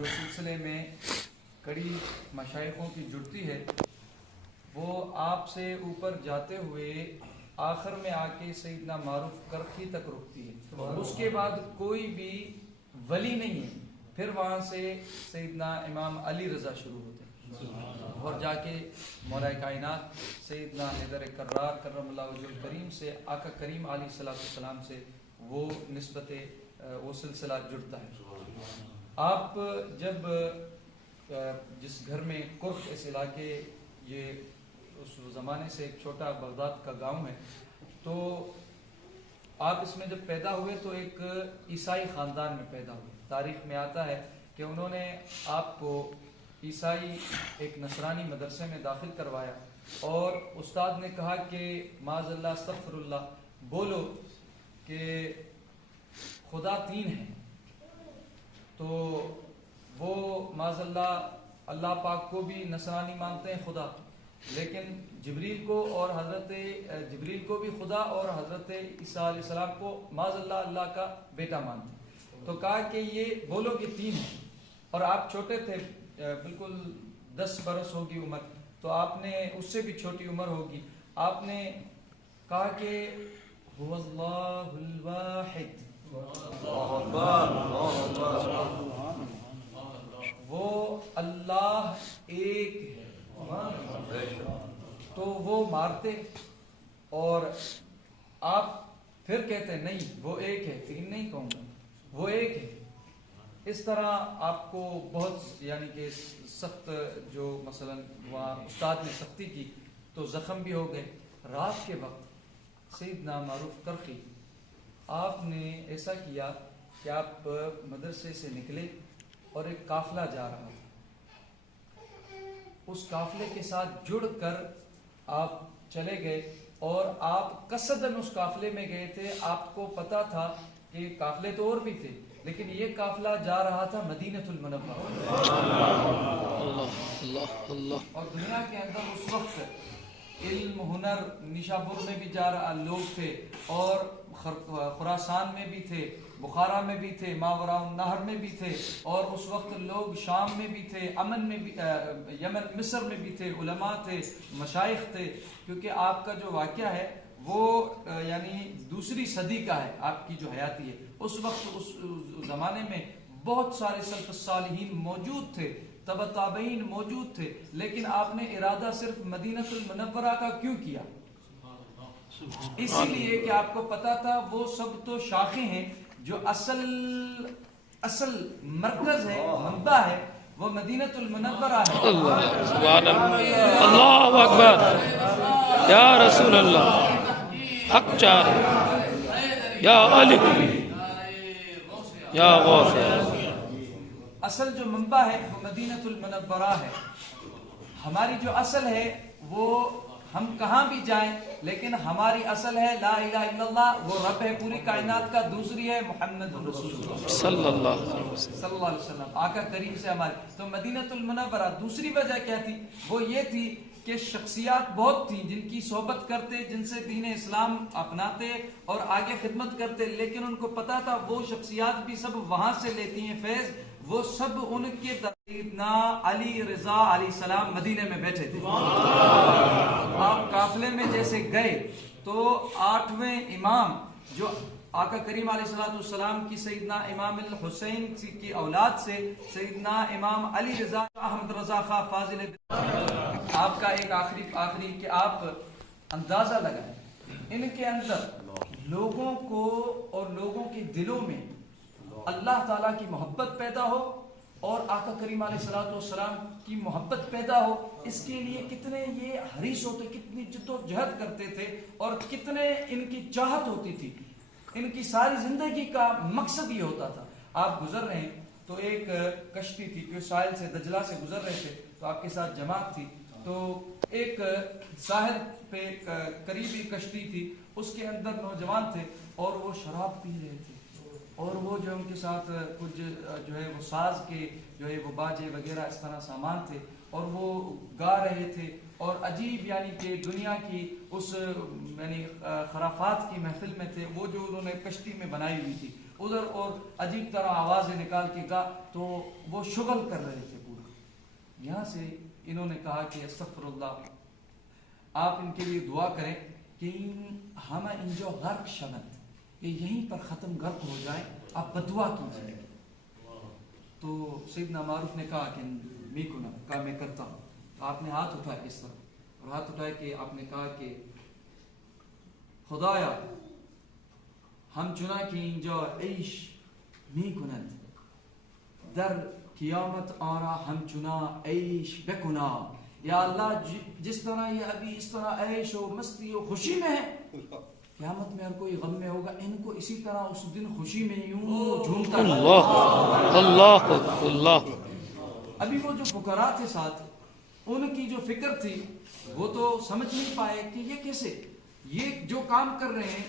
جو سلسلے میں کڑی مشائخوں کی جڑتی ہے وہ آپ سے اوپر جاتے ہوئے آخر میں آ کے سیدنا معروف کرخی تک رکتی ہے. اس کے بعد کوئی بھی ولی نہیں ہے. پھر وہاں سے سیدنا امام علی رضا شروع ہوتے ہیں اور جا کے مولا کائنات سیدنا حیدر کرار کرم اللہ وجہ الکریم سے آقا کریم علیہ السلام سے وہ نسبت وہ سلسلہ جڑتا ہے. آپ جب جس گھر میں کرخ اس علاقے یہ اس زمانے سے ایک چھوٹا بغداد کا گاؤں ہے تو آپ اس میں جب پیدا ہوئے تو ایک عیسائی خاندان میں پیدا ہوئے. تاریخ میں آتا ہے کہ انہوں نے آپ کو عیسائی ایک نصرانی مدرسے میں داخل کروایا اور استاد نے کہا کہ معاذ اللہ استغفر اللہ بولو کہ خدا تین ہے. تو وہ معاذ اللہ پاک کو بھی نصرانی مانتے ہیں خدا, لیکن جبریل کو اور حضرت جبریل کو بھی خدا اور حضرت عیسیٰ علیہ السلام کو معاذ اللہ کا بیٹا مانتے ہیں. تو کہا کہ یہ بولو کہ تین ہیں. اور آپ چھوٹے تھے, بالکل 10 برس ہوگی عمر, تو آپ نے اس سے بھی چھوٹی عمر ہوگی. آپ نے کہا کہ هو اللہ الواحد, وہ اللہ ایک ہے. تو وہ مارتے اور آپ پھر کہتے نہیں وہ ایک ہے, تین نہیں کہوں گا, وہ ایک ہے. اس طرح آپ کو بہت یعنی کہ سخت جو مثلا وہاں استاد نے سختی کی تو زخم بھی ہو گئے. رات کے وقت سیدنا معروف کرخی آپ نے ایسا کیا کہ آپ مدرسے سے نکلے اور ایک قافلہ جا رہا تھا. اس قافلے کے ساتھ جڑ کر آپ چلے گئے اور آپ قصداً اس قافلے میں گئے تھے. آپ کو پتا تھا کہ قافلے تو اور بھی تھے لیکن یہ قافلہ جا رہا تھا مدینۃ المنورہ. اور دنیا کے اندر اس وقت علم ہنر نیشابور میں بھی جا رہا لوگ تھے اور خراسان میں بھی تھے, بخارا میں بھی تھے, ماوراء النہر میں بھی تھے, اور اس وقت لوگ شام میں بھی تھے, امن میں بھی, یمن مصر میں بھی تھے, علماء تھے, مشائخ تھے. کیونکہ آپ کا جو واقعہ ہے وہ یعنی دوسری صدی کا ہے, آپ کی جو حیاتی ہے. اس وقت اس زمانے میں بہت سارے سلف الصالحین موجود تھے, تبع تابعین موجود تھے, لیکن آپ نے ارادہ صرف مدینۃ المنورہ کا کیوں کیا؟ اسی لیے کہ آپ کو پتا تھا وہ سب تو شاخیں ہیں, جو اصل مرکز ہے, منبع ہے, وہ مدینۃ المنورہ ہے. اللہ اکبر, یا رسول اللہ, حق چاہے یا علی یا غوث. اصل جو منبع ہے وہ مدینۃ المنورہ ہے. ہماری جو اصل ہے وہ ہم کہاں بھی جائیں لیکن ہماری اصل ہے لا الہ الا اللہ, وہ رب ہے پوری کائنات کا. دوسری ہے محمد رسول اللہ صلی اللہ علیہ وسلم, آقا کریم سے ہماری. تو مدینۃ المنورہ دوسری وجہ کیا تھی؟ وہ یہ تھی کہ شخصیات بہت تھیں جن کی صحبت کرتے, جن سے دین اسلام اپناتے اور آگے خدمت کرتے, لیکن ان کو پتا تھا وہ شخصیات بھی سب وہاں سے لیتی ہیں فیض. وہ سب ان کے سیدنا علی رضا علیہ السلام مدینے میں بیٹھے تھے. آپ قافلے میں جیسے گئے تو 8ویں امام جو آقا کریم علیہ السلام کی سیدنا امام الحسین کی اولاد سے سیدنا امام علی رضا احمد رضا خان فاضل, آپ کا ایک آخری کہ آپ اندازہ لگائیں ان کے اندر لوگوں کو اور لوگوں کے دلوں میں اللہ تعالیٰ کی محبت پیدا ہو اور آقا کریم علیہ السلام کی محبت پیدا ہو. اس کے لیے کتنے یہ حریص ہوتے, کتنی جدوجہد کرتے تھے اور کتنے ان کی چاہت ہوتی تھی. ان کی ساری زندگی کا مقصد یہ ہوتا تھا. آپ گزر رہے ہیں تو ایک کشتی تھی جو ساحل سے دجلہ سے گزر رہے تھے, تو آپ کے ساتھ جماعت تھی, تو ایک ساحل پہ قریبی کشتی تھی, اس کے اندر نوجوان تھے اور وہ شراب پی رہے تھے, اور وہ جو ان کے ساتھ کچھ جو ہے وہ ساز کے جو ہے وہ باجے وغیرہ اس طرح سامان تھے, اور وہ گا رہے تھے اور عجیب یعنی کہ دنیا کی اس یعنی خرافات کی محفل میں تھے. وہ جو انہوں نے کشتی میں بنائی ہوئی تھی ادھر اور عجیب طرح آوازیں نکال کے کہا تو وہ شغل کر رہے تھے پورا. یہاں سے انہوں نے کہا کہ استغفر اللہ، آپ ان کے لیے دعا کریں کہ ہم انجو غرق شوند، کہ یہیں پر ختم غرق ہو جائیں، آپ بدعا کیجیے. تو سیدنا معروف نے کہا کہ می کو نہ، کہا میں کرتا ہوں. تو آپ نے ہاتھ اٹھایا اس طرح، اور ہاتھ اٹھائے کہ آپ نے کہا کہ خدایا ہم چنا کی اینجا عیش می کنند، در قیامت آرا ہم چنا عیش بکنا. یا اللہ جس طرح یہ ابھی اس طرح عیش و مستی و خوشی میں ہے، قیامت میں ہر کوئی غم میں ہوگا، ان کو اسی طرح اس دن خوشی میں یوں جھومتا ہے. اللہ اللہ. ابھی وہ جو فقراء تھے ساتھ، ان کی جو فکر تھی وہ تو سمجھ نہیں پائے کہ یہ کیسے، یہ جو کام کر رہے ہیں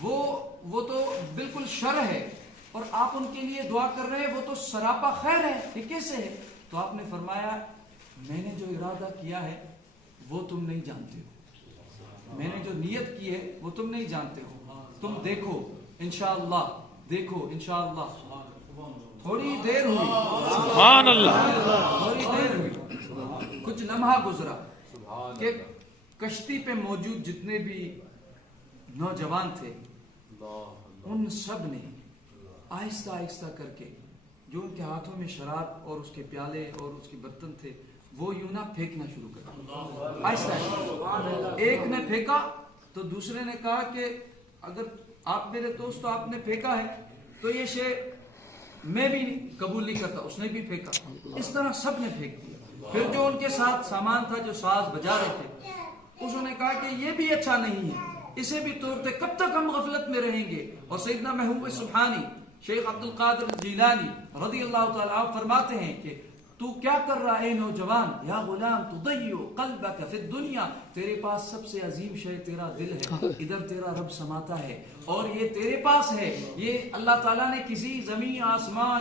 وہ تو بالکل شر ہے، اور آپ ان کے لیے دعا کر رہے ہیں، وہ تو سراپا خیر ہے، یہ کیسے ہے؟ تو آپ نے فرمایا میں نے جو ارادہ کیا ہے وہ تم نہیں جانتے ہو، میں نے جو نیت کی ہے وہ تم نہیں جانتے ہو. تم دیکھو انشاءاللہ، دیکھو انشاءاللہ. تھوڑی دیر ہوئی، سبحان اللہ، تھوڑی دیر ہوئی، کچھ لمحہ گزرا کہ کشتی پہ موجود جتنے بھی نوجوان تھے ان سب نے آہستہ آہستہ کر کے جو ان کے ہاتھوں میں شراب اور اس کے پیالے اور اس کے برتن تھے وہ یوں نہ پھینکنا شروع کر دیا. آہستہ آہستہ ایک نے پھینکا تو دوسرے نے کہا کہ اگر آپ میرے دوست تو آپ نے پھینکا ہے تو یہ شے میں بھی قبول نہیں کرتا. اس نے بھی پھینکا، اس طرح سب نے پھینک دیا. پھر جو ان کے ساتھ سامان تھا جو ساز بجا رہے تھے اس نے کہا کہ یہ بھی اچھا نہیں ہے، اسے بھی توڑتے، کب تک ہم غفلت میں رہیں گے. اور سیدنا محبوب سبحانی شیخ عبد القادر جیلانی رضی اللہ تعالیٰ عنہ فرماتے ہیں کہ تو کیا کر رہا ہے نوجوان، یا غلام تضیع قلبک فی الدنیا، تیرے پاس سب سے عظیم شے تیرا دل ہے، ادھر تیرا رب سماتا ہے اور یہ تیرے پاس ہے. یہ اللہ تعالیٰ نے کسی زمین آسمان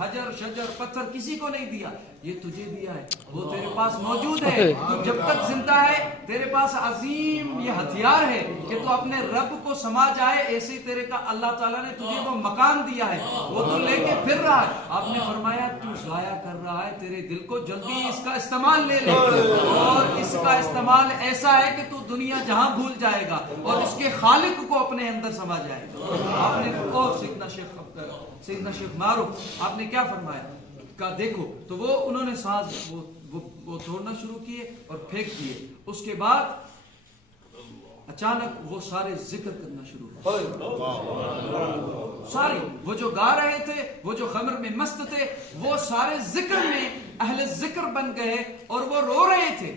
حجر شجر پتھر کسی کو نہیں دیا، یہ تجھے دیا ہے، وہ تیرے پاس موجود ہے. تو جب تک زندہ ہے تیرے پاس عظیم یہ ہتھیار ہے کہ تو اپنے رب کو سما جائے. ایسے تیرے کا اللہ تعالیٰ نے تجھے وہ مکان دیا ہے، وہ تو لے کے پھر رہا ہے. آپ نے فرمایا تو ضائع کر رہا ہے تیرے دل کو، جلدی اس کا استعمال لے لے، اور اس کا استعمال ایسا ہے کہ تو دنیا جہاں بھول جائے گا اور اس کے خالق کو اپنے اندر سما جائے گا. آپ نے اور سیدنا شیخ معروف آپ نے کیا فرمایا، کہا دیکھو. تو وہ انہوں نے ساز وہ توڑنا شروع کیے اور پھینک دیے. اس کے بعد اچانک وہ سارے ذکر کرنا شروع ہوئے، سارے وہ جو گا رہے تھے، وہ جو خمر میں مست تھے، وہ سارے ذکر میں اہل ذکر بن گئے اور وہ رو رہے تھے،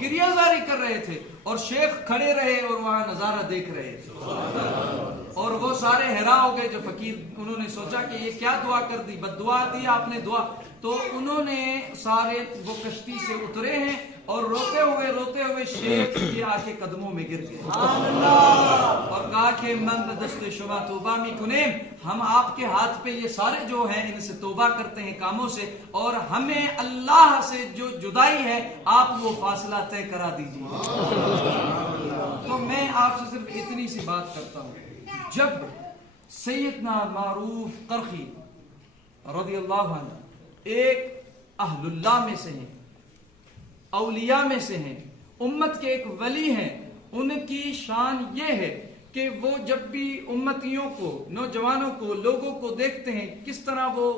گریہ زاری کر رہے تھے، اور شیخ کھڑے رہے اور وہاں نظارہ دیکھ رہے تھے. اور وہ سارے حیران ہو گئے جو فقیر، انہوں نے سوچا کہ یہ کیا دعا کر دی، بد دعا دی آپ نے دعا. تو انہوں نے سارے وہ کشتی سے اترے ہیں اور روتے ہوئے شیخ کے آ کے قدموں میں گر گئے اور کہا کہ من دست شما توبہ می کنیم، ہم آپ کے ہاتھ پہ یہ سارے جو ہیں ان سے توبہ کرتے ہیں کاموں سے، اور ہمیں اللہ سے جو جدائی ہے آپ وہ فاصلہ طے کرا دیجیے. تو میں آپ سے صرف اتنی سی بات کرتا ہوں، جب سیدنا معروف قرخی رضی اللہ عنہ ایک اہل اللہ میں سے ہیں، اولیاء میں سے ہیں، امت کے ایک ولی ہیں، ان کی شان یہ ہے کہ وہ جب بھی امتیوں کو، نوجوانوں کو، لوگوں کو دیکھتے ہیں کس طرح وہ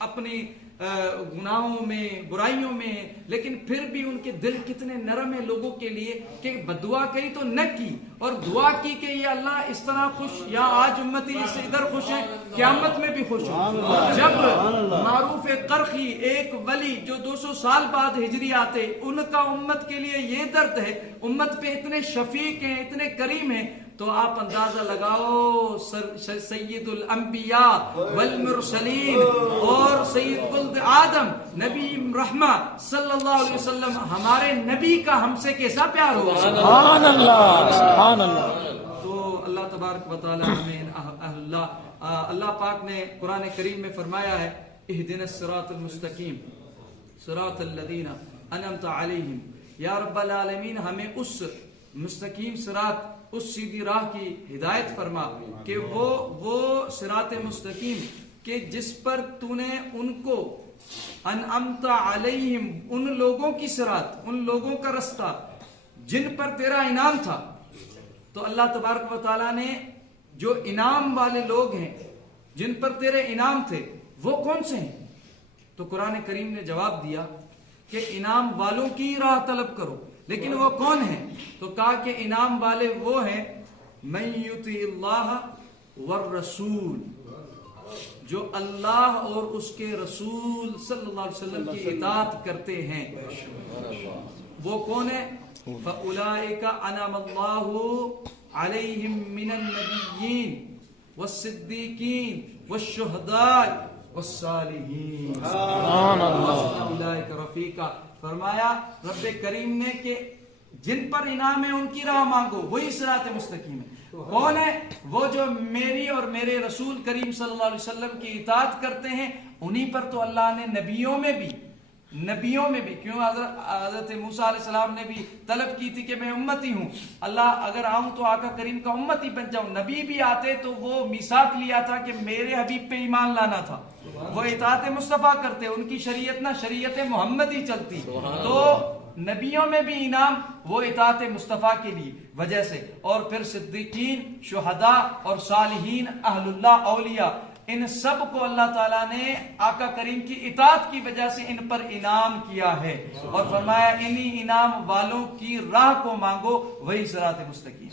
اپنی گناہوں میں، برائیوں میں، لیکن پھر بھی ان کے دل کتنے نرم ہیں لوگوں کے لیے کہ بدعا کہی تو نہ کی اور دعا کی کہ یہ اللہ اس طرح خوش، یا آج امتی اس سے ادھر خوش ہے، قیامت میں بھی خوش ہو. جب معروف قرخی ایک ولی جو 200 سال بعد ہجری آتے، ان کا امت کے لیے یہ درد ہے، امت پہ اتنے شفیق ہیں، اتنے کریم ہیں، تو آپ اندازہ لگاؤ سید الانبیاء والمرسلین اور سید ولد آدم نبی رحمہ صلی اللہ علیہ وسلم، ہمارے نبی کا ہم سے کیسا پیار ہوگا. سبحان اللہ، سبحان اللہ. تو اللہ تبارک و تعالی ہمیں اللہ پاک نے قرآن کریم میں فرمایا ہے اہدنا الصراط المستقیم صراط الذین انعمت علیہم. یا رب العالمین ہمیں اس مستقیم صراط اس سیدھی راہ کی ہدایت فرما کہ وہ صراط مستقیم کہ جس پر تو نے ان کو انعمت علیہم، ان لوگوں کی صراط، ان لوگوں کا رستہ جن پر تیرا انعام تھا. تو اللہ تبارک و تعالیٰ نے جو انعام والے لوگ ہیں جن پر تیرے انعام تھے وہ کون سے ہیں؟ تو قرآن کریم نے جواب دیا کہ انعام والوں کی راہ طلب کرو، لیکن وہ کون ہیں؟ تو کہا کہ انعام والے وہ ہیں من یطیع اللہ والرسول، جو اللہ اور اس کے رسول صلی اللہ علیہ وسلم کی اطاعت کرتے ہیں. وہ کون ہے؟ فَأُولَئِكَ أَنْعَمَ اللَّهُ عَلَيْهِمْ مِنَ النَّبِيِّينَ وَالصِّدِّيقِينَ وَالشُّهَدَاءِ وَالصَّالِحِينَ أُولَئِكَ رَفِيقًا. فرمایا رب کریم نے کہ جن پر انعام ہے ان کی راہ مانگو، وہی صراط مستقیم ہے. کون ہے؟ وہ جو میری اور میرے رسول کریم صلی اللہ علیہ وسلم کی اطاعت کرتے ہیں. انہی پر تو اللہ نے نبیوں میں بھی کیوں حضرت موسیٰ علیہ السلام نے بھی طلب کی تھی کہ میں امتی ہوں، اللہ اگر آؤں تو آقا کریم کا امتی بن جاؤں. نبی بھی آتے تو وہ میثاق لیا تھا کہ میرے حبیب پہ ایمان لانا تھا. وہ اطاعت مصطفیٰ کرتے، ان کی شریعت نہ شریعت محمدی چلتی. تو نبیوں میں بھی انعام وہ اطاعت مصطفیٰ کے لیے وجہ سے، اور پھر صدیقین، شہداء اور صالحین، اہل اللہ، اولیاء، ان سب کو اللہ تعالیٰ نے آقا کریم کی اطاعت کی وجہ سے ان پر انعام کیا ہے، اور فرمایا انہی انعام والوں کی راہ کو مانگو، وہی صراط مستقیم.